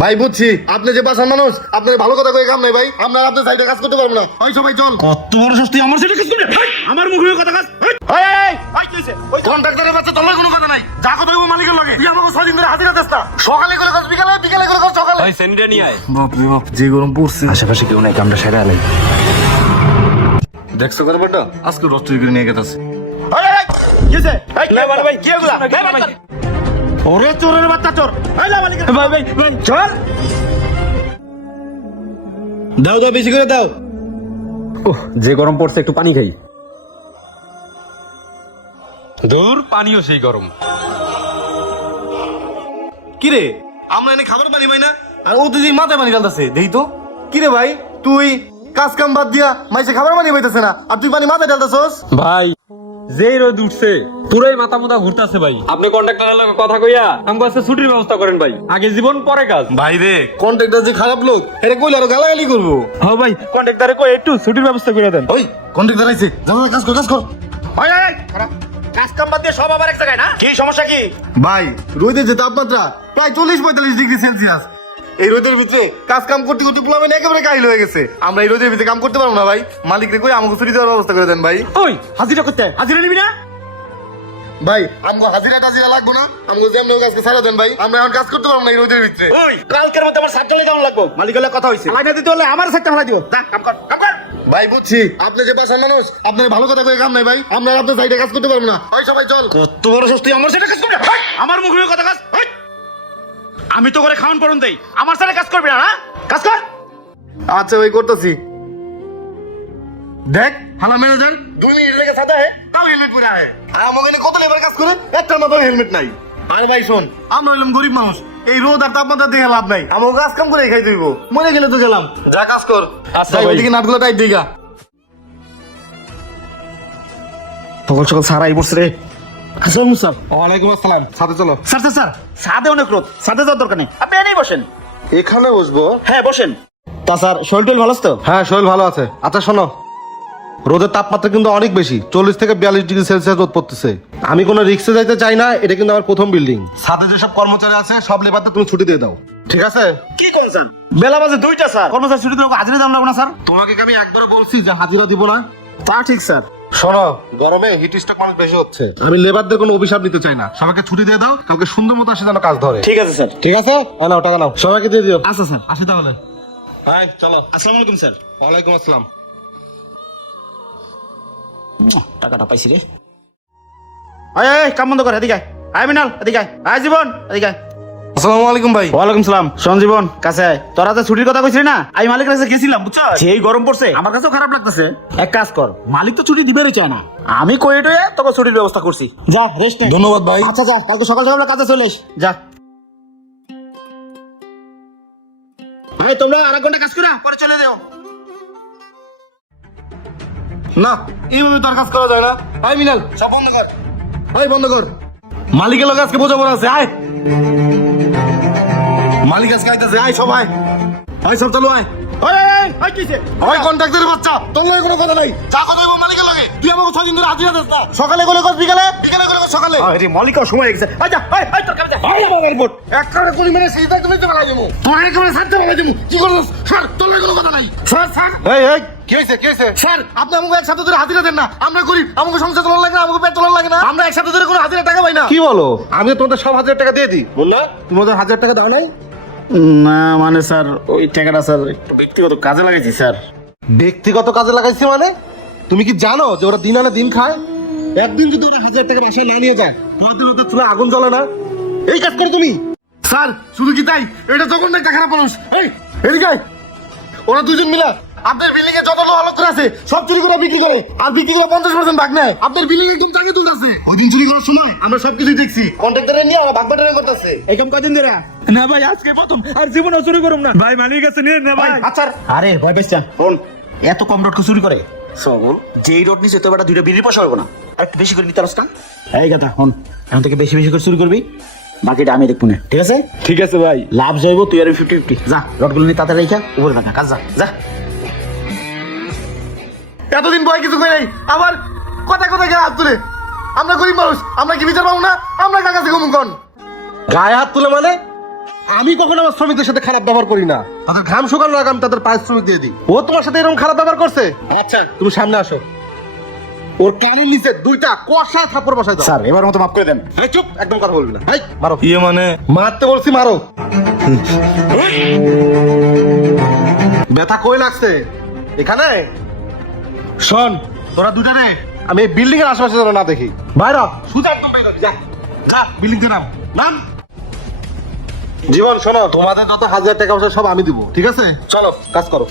ভাই বুঝছি আপনি যে বাসার মানুষ আপনার ভালো কথা কয়ে কাম নাই ভাই, আমরা আপনার সাইডে কাজ করতে পারবো না। ওই সবাই চল। কত বড় শাস্তি আমার সাথে কাজ করবে? আমার মুখে কথা কাজ। ভাই কি হইছে? ওই কন্ট্রাক্টরের বাচ্চা তোর কোনো কথা নাই, যা কথা বলবো মালিকের লগে। তুই আমাকে 6 দিন ধরে হাজিরা দিস না, সকালে করে কাজ বিকালে, বিকালে করে কাজ সকালে। ভাই সেন্ডে নিয়ে আয়। বাপ রে বাপ, যে গরম পড়ছে। আশেপাশে কেউ নাই, কামটা সেরা আলাই। দেখছো কারবারটা আজকে রস্টরি করে নিয়ে গেছে। কি হইছে? না মানে ভাই কি এগুলা? ওরে চোরের বাচ্চা চোর। এই না মালিকের। ভাই ভাই ভাই চল। দাও দাও বেশি করে দাও। ওহ, যে গরম পড়ছে, একটু পানি খাই। দূর, পানিও সেই গরম। কি রে, আমরা এনে খাবার পানি পাই না, আর ও তুই মাথায় পানি ঢালতেছে। দেখি তো কি রে ভাই, তুই কাজ কাম বাদ দিয়া মাইসে খাবার পানি পাইতেছে না, আর তুই পানি মাথায় ঢালতেছস। ভাই যেই রোদ উঠছে, পুরোই মাথা মুথা ঘুরতেছে ভাই। আপনি কন্ট্রাক্টরের লগে কথা কইয়া আমাকে আজকে ছুটির ব্যবস্থা করেন ভাই। আগে জীবন পরে কাজ। ভাই রে, কন্ট্রাক্টর যে খারাপ লোক, এটা কইলে আরো গালাগালি করবো। হ্যাঁ ভাই কন্ট্রাক্টরে কই একটু ছুটির ব্যবস্থা করে দেন। ওই কন্ট্রাক্টর আইছে, যাও কাজ কর কাজ কর। ওই ওই কাজ কাম বাদ দিয়ে সব আবার এক জায়গায় না? কি সমস্যা কি? ভাই রোদের যে তাপমাত্রা প্রায় 40-45 ডিগ্রি সেলসিয়াস, এই রোদের ভিতরে কাজ কাম করতে করতে প্লাবেন একেবারে কাহিল হয়ে গেছে। আমরা এই রোদের ভিতরে কাম করতে পারবো না ভাই, মালিকরে কই আমাকে ছুটি দেওয়ার ব্যবস্থা করে দেন ভাই। ওই হাজিরা করতে হাজিরা নিবি না? ভাই আমাকে হাজিরা টাজিরা লাগবো না, আমাকে যেমন হোক আজকে ছাড়া দেন ভাই, আমরা এখন কাজ করতে পারবো না এই রোদের ভিতরে। ওই কালকের মধ্যে আমার সাতটা কেমন লাগবো? মালিকের লগে কথা হইছে, লাইনা দিতে হলে আমার সাতটা ফেলাই দিও। যা কাম কর কাম কর। ভাই বুঝছি আপনি যে বাসার মানুষ, আপনার ভালো কথা কয়ে কাম নাই ভাই, আমরা আর আপনার সাইডে কাজ করতে পারবো না। ওই সবাই চল। কত বড় শাস্তি আমার সাথে কাজ করবে? আমার মুখে কথা কাজ। আমি তো করে খাওয়ান পড়ুন দেই, আমার সাথে কাজ করবি না? না কাজ কর। আচ্ছা ওই করতেছি। দেখ হালা ম্যানেজার 2 মিনিট লেগে সাদা হে, তাও হেলমেট পরে আয়। আর আমাকে এনে কত লেবার কাজ করে, একটা মাত্র হেলমেট নাই। আরে ভাই শোন, আমরা হইলাম গরিব মানুষ, এই রোদ আর তাপমাত্রা দেখে লাভ নাই, আমাকে কাজ কাম করে খাই দিব, মরে গেলে তো গেলাম। যা কাজ কর। আচ্ছা ভাই ভাই। ওইদিকে নাটগুলো টাইট দিগা। সকাল সকাল সারাই বসে রে। আসসালামু স্যার। ওয়ালাইকুম আসসালাম, সাথে চলো। স্যার স্যার স্যার সাদে অনেক রোদ, সাদে যাওয়ার দরকার নেই, আপনি এনেই বসেন। এখানে বসবো? হ্যাঁ বসেন। তা স্যার শরীর টরীর ভালো আছে তো? হ্যাঁ শরীর ভালো আছে। আচ্ছা শোনো, রোদের তাপমাত্রা কিন্তু অনেক বেশি, 40 থেকে 42 ডিগ্রি সেলসিয়াস রোদ পড়তেছে। আমি কোনো রিক্সে যাইতে চাই না, এটা কিন্তু আমার প্রথম বিল্ডিং। সাথে যেসব কর্মচারী আছে সব লেবারদের তুমি ছুটি দিয়ে দাও, ঠিক আছে? কি কোন স্যার, বেলা বাজে 2টা স্যার, কর্মচারী ছুটি দেবো, হাজিরা দাম লাগবে না স্যার? তোমাকে কি আমি একবারও বলছি যে হাজিরা দিব না? তা ঠিক স্যার। শোনো, গরমে হিট স্ট্রোক মানুষ বেশি হচ্ছে, আমি লেবারদের কোনো অভিশাপ নিতে চাই না। সবাইকে ছুটি দিয়ে দাও, কালকে সুন্দর মতো আসে যেন কাজ ধরে। ঠিক আছে স্যার। ঠিক আছে, নাও টাকা নাও, সবাইকে দিয়ে দিও। আচ্ছা স্যার। আসি তাহলে। হ্যাঁ চলো। আসসালামু আলাইকুম স্যার। ওয়ালাইকুম আসসালাম। টাকাটা পাইছি রে। আয় আয় কাম বন্ধ কর, এদিকে আয়। আয় মিনাল এদিকে আয়। আয় জীবন এদিকে আয়। আসসালামু আলাইকুম ভাই। ওয়ালাইকুম সালাম। সঞ্জীবন কাছে আয়। তোরা যে ছুটির কথা কইছিলি না, আমি মালিকের কাছে গেছিলাম বুঝছো, যেই গরম পড়ছে আমার কাছেও খারাপ লাগতেছে। এক কাজ কর, মালিক তো ছুটি দিবেরই চায় না, আমি কই টয়ে তোকে ছুটির ব্যবস্থা করছি। যা রেস্ট নে। ধন্যবাদ ভাই। আচ্ছা যা, কালকে সকাল সকাল কাজে চলে এস। যা ভাই, তোমরা আরেক ঘন্টা কাজ করে পরে চলে যাও। না এইভাবে তোর কাজ করা যায় না। আয় মিনাল সব বন্ধ কর, আয় বন্ধ কর। মালিকের লোক আজকে বোঝাপড়া আছে, আয়। মালিক আজকে আইতাছে, আয় সবাই, আয় সব চালু আয়। ওই ওই ওই, ওই কিসে? ওই কন্ট্রাক্টরের বাচ্চা, তোর লগে কোনো কথা নাই, যা কথা হইবো মালিকের লগে। তুই আমাকে 6 দিন ধরে হাজিরা দিস না, সকালে করে কর বিকালে, বিকালে করে কর সকালে। আরে মালিকের সময় হয়ে গেছে। আয় যা, আয় আয় তোর কাছে যা। আয় আমার রিপোর্ট এক করে কোনি মেরে সিধা তুমি তো ফেলাই দেবো, তোর একেবারে সাথে ফেলাই দেবো। কি করছিস স্যার, তোর লগে কোনো কথা নাই। স্যার স্যার এই এই কি হয়েছে, কি হয়েছে? স্যার, আপনি আমাকে একসাথে ধরে হাজিরা দেন না, আমরা গরিব, আমাকে সংসার তোলার লাগে না, আমাকে পেট তোলার লাগে না, আমরা একসাথে ধরে কোনো হাজিরা টাকা পাই না। কি বলো? আমি তো তোমাদের সব 1000 টাকা দিয়ে দিই, বললা তুমি ওদের 1000 টাকা দাও নাই? না মানে স্যার, ওই টাকাটা স্যার একটু ব্যক্তিগত কাজে লাগাইছি স্যার। ব্যক্তিগত কাজে লাগাইছি মানে? তুমি কি জানো যে ওরা দিন আনে দিন খায়? একদিন যদি ওরা 1000 টাকা বাসায় না নিয়ে যায়, তোমাদের ওদের চুলে আগুন জ্বলে না? এই কাজ করো তুমি? স্যার শুধু কি তাই, এটা তখন একটা খারাপ মানুষ। এই এদিকে আয়। ওরা দুজন মিলা আপনার বিল্ডিং এ যত লোহালত্র আছে সব চুরি করে বিক্রি করে, আর বিক্রি করে 50% ভাগ নেয়। আপনার বিল্ডিং একদম টাকা তুলতেছে। ওই দিন চুরি করার সময় আমরা সবকিছু দেখছি, কন্ট্রাক্টরে নিয়ে আমরা ভাগ বাটোয়ারা করতেছে। এই কাম কদিন ধরে? না ভাই আজকে প্রথম, আর জীবনে চুরি করুম না ভাই, মালিক কাছে নিয়ে না ভাই। আচ্ছা আরে ভয় পাইছেন ফোন, এত কম রোড চুরি করে সবল, যেই রোড নিচে তো বেটা 2টা বিড়ি পয়সা হবে না, আর একটু বেশি করে নিতে পারছ না? এই কথা ফোন, এখন থেকে বেশি বেশি করে চুরি করবি, বাকিটা আমি দেখবো না, ঠিক আছে? ঠিক আছে ভাই। লাভ যাইব তুই আর 50-50। যা রডগুলো নিয়ে তাড়াতাড়ি রেখা উপরে থাকা কাজ, যা যা। এতদিন বয় কিছু কই নাই, আবার কথা কথা গায়ে হাত তুলে। আমরা গরিব মানুষ, আমরা কি বিচার পাবো না? আমরা কার কাছে ঘুম কোন? গায়ে হাত তুলে মানে? আমি কখনো আমার শ্রমিকদের সাথে খারাপ ব্যবহার করি না, তাদের ঘাম শুকানোর আগে আমি তাদের পারিশ্রমিক দিয়ে দিই। ও তোমার সাথে এরকম খারাপ ব্যবহার করছে? আচ্ছা তুমি সামনে আসো, ওর কানের নিচে 2টা কষা থাপ্পড় বসাই দাও। স্যার এবার মতো মাফ করে দেন। এই চুপ, একদম কথা বলবি না। এই মারো। ইয়ে মানে মারতে বলছি মারো। ব্যথা কই লাগছে? এখানে শোন, তোরা দুটা রে আমি এই বিল্ডিং এর আশেপাশে যেন না দেখি। বাইরে সুজা একদম বাইরে যা, যা বিল্ডিং তে নাম নাম। জীবন শোনো, তোমাদের যত 1000 টাকা পয়সা সব আমি দিব, ঠিক আছে? চলো কাজ করো।